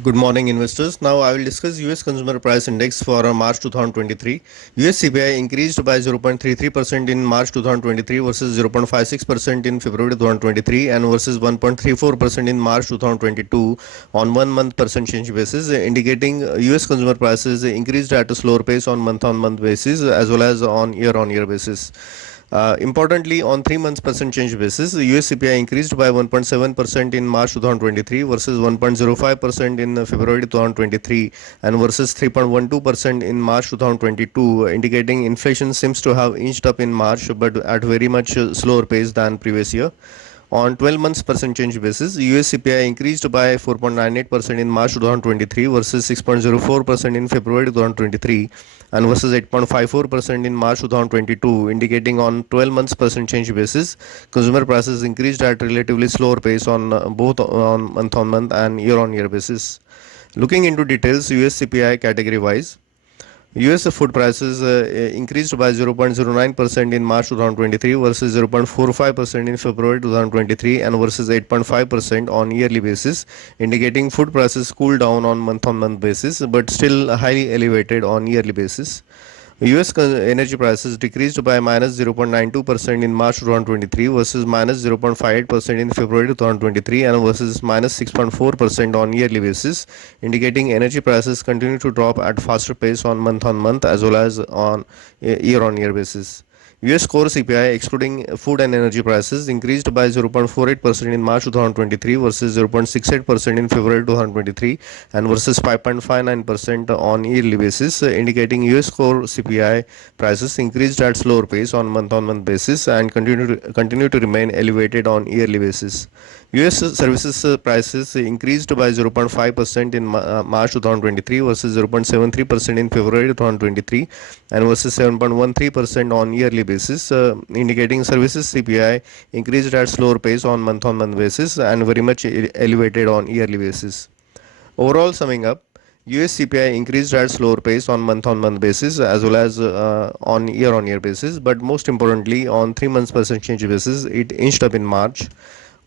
Good morning, investors. Now I will discuss US Consumer Price Index for March 2023. US CPI increased by 0.33% in March 2023 versus 0.56% in February 2023 and versus 1.34% in March 2022 on 1 month percent change basis, indicating US consumer prices increased at a slower pace on month basis as well as on year basis. Importantly, on 3 months percent change basis, US CPI increased by 1.7% in March 2023 versus 1.05% in February 2023 and versus 3.12% in March 2022, indicating inflation seems to have inched up in March but at very much slower pace than previous year. On 12 months percent change basis, US CPI increased by 4.98% in March 2023 versus 6.04% in February 2023 and versus 8.54% in March 2022, indicating on 12 months percent change basis, consumer prices increased at relatively slower pace on both on month and year on year basis. Looking into details, US CPI category wise, US food prices increased by 0.09% in March 2023 versus 0.45% in February 2023 and versus 8.5% on yearly basis, indicating food prices cooled down on month basis but still highly elevated on yearly basis. US energy prices decreased by minus 0.92% in March 2023 versus minus 0.58% in February 2023 and versus minus 6.4% on yearly basis, indicating energy prices continue to drop at faster pace on month as well as on year basis. US core CPI excluding food and energy prices increased by 0.48% in March 2023 versus 0.68% in February 2023 and versus 5.59% on yearly basis, indicating US core CPI prices increased at slower pace on month basis and continue to remain elevated on yearly basis. US services prices increased by 0.5% in March 2023 versus 0.73% in February 2023 and versus 7.13% on yearly basis, indicating services CPI increased at slower pace on month basis and very much elevated on yearly basis. Overall, summing up, US CPI increased at slower pace on month basis as well as on year basis, but most importantly on 3 months percent change basis, it inched up in March.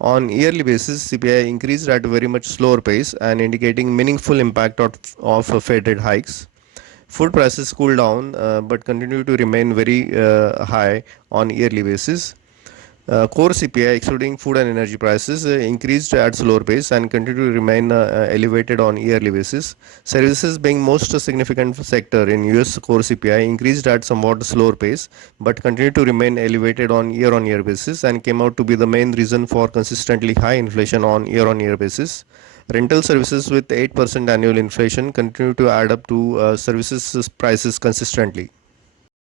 On yearly basis, CPI increased at a very much slower pace and indicating meaningful impact of Fed rate hikes. Food prices cooled down but continue to remain very high on yearly basis. Core CPI excluding food and energy prices increased at slower pace and continue to remain elevated on yearly basis. Services being most significant sector in US core CPI increased at somewhat slower pace but continue to remain elevated on year basis and came out to be the main reason for consistently high inflation on year basis. Rental services with 8% annual inflation continue to add up to services prices consistently.